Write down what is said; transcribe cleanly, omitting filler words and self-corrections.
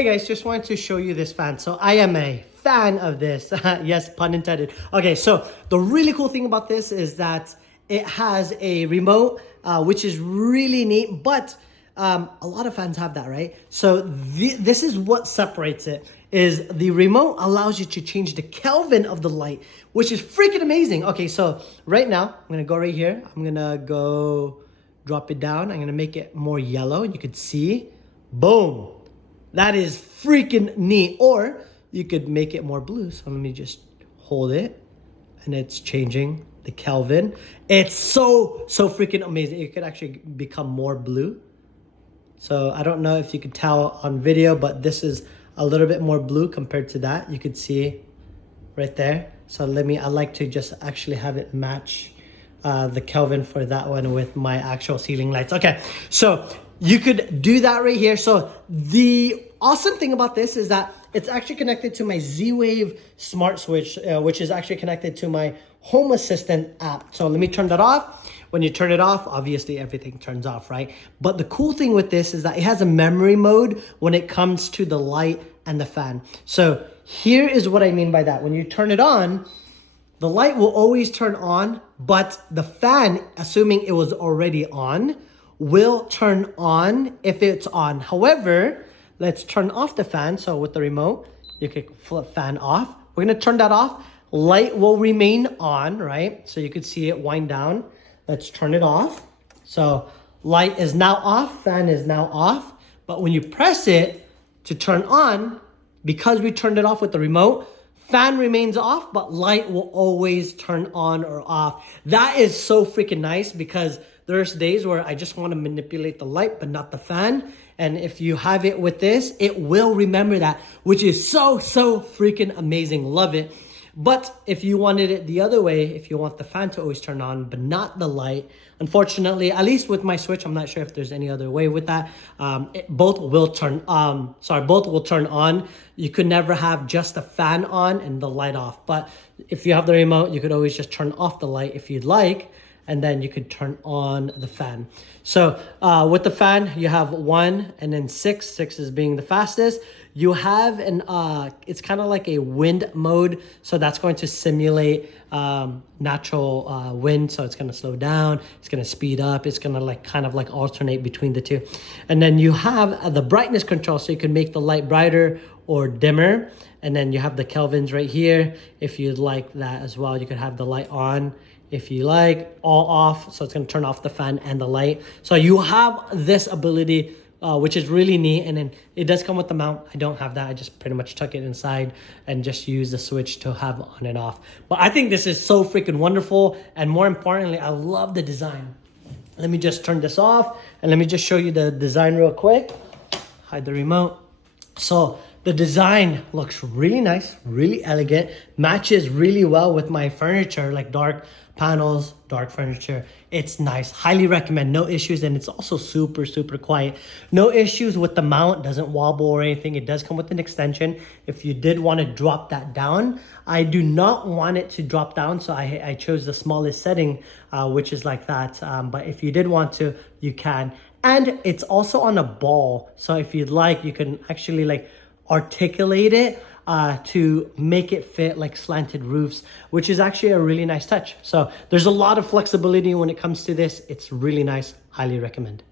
Hey guys, just wanted to show you this fan. So I am a fan of this. Yes, pun intended. Okay, so the really cool thing about this is that it has a remote, which is really neat, but a lot of fans have that, right? So this is what separates it, is the remote allows you to change the Kelvin of the light, which is freaking amazing. Okay, so right now, I'm gonna go right here. I'm gonna go drop it down. I'm gonna make it more yellow. You could see, boom. That is freaking neat. Or you could make it more blue. So let me just hold it and it's changing the Kelvin. It's so freaking amazing. It could actually become more blue. So I don't know if you could tell on video, but this is a little bit more blue compared to that. You could see right there. So I like to just actually have it match the Kelvin for that one with my actual ceiling lights. Okay, so you could do that right here. So the awesome thing about this is that it's actually connected to my Z-Wave smart switch, which is actually connected to my Home Assistant app. So let me turn that off. When you turn it off, obviously everything turns off, right? But the cool thing with this is that it has a memory mode when it comes to the light and the fan. So here is what I mean by that. When you turn it on, the light will always turn on, but the fan, assuming it was already on, will turn on if it's on. However, let's turn off the fan. So with the remote, you can flip fan off. We're gonna turn that off. Light will remain on, right? So you could see it wind down. Let's turn it off. So light is now off, fan is now off. But when you press it to turn on, because we turned it off with the remote, fan remains off, but light will always turn on or off. That is so freaking nice because there's days where I just want to manipulate the light, but not the fan. And if you have it with this, it will remember that, which is so freaking amazing. Love it. But if you wanted it the other way, if you want the fan to always turn on, but not the light, unfortunately, at least with my switch, I'm not sure if there's any other way with that. Both will turn on. You could never have just the fan on and the light off. But if you have the remote, you could always just turn off the light if you'd like, and then you could turn on the fan. So with the fan, you have 1 and then 6. 6 is being the fastest. You have it's kind of like a wind mode. So that's going to simulate natural wind. So it's going to slow down. It's going to speed up. It's going to kind of alternate between the two. And then you have the brightness control. So you can make the light brighter or dimmer. And then you have the Kelvins right here. If you'd like that as well, you could have the light on. If you like, all off, so it's gonna turn off the fan and the light. So you have this ability, which is really neat. And then it does come with the mount. I don't have that. I just pretty much tuck it inside and just use the switch to have on and off. But I think this is so freaking wonderful. And more importantly, I love the design. Let me just turn this off and let me just show you the design real quick. Hide the remote. So the design looks really nice, really elegant, matches really well with my furniture, like dark panels, dark furniture. It's nice, highly recommend, no issues. And it's also super quiet. No issues with the mount, doesn't wobble or anything. It does come with an extension. If you did want to drop that down, I do not want it to drop down. So I chose the smallest setting, which is like that. But if you did want to, you can. And it's also on a ball. So if you'd like, you can actually articulate it to make it fit like slanted roofs, which is actually a really nice touch. So there's a lot of flexibility when it comes to this. It's really nice. Highly recommend.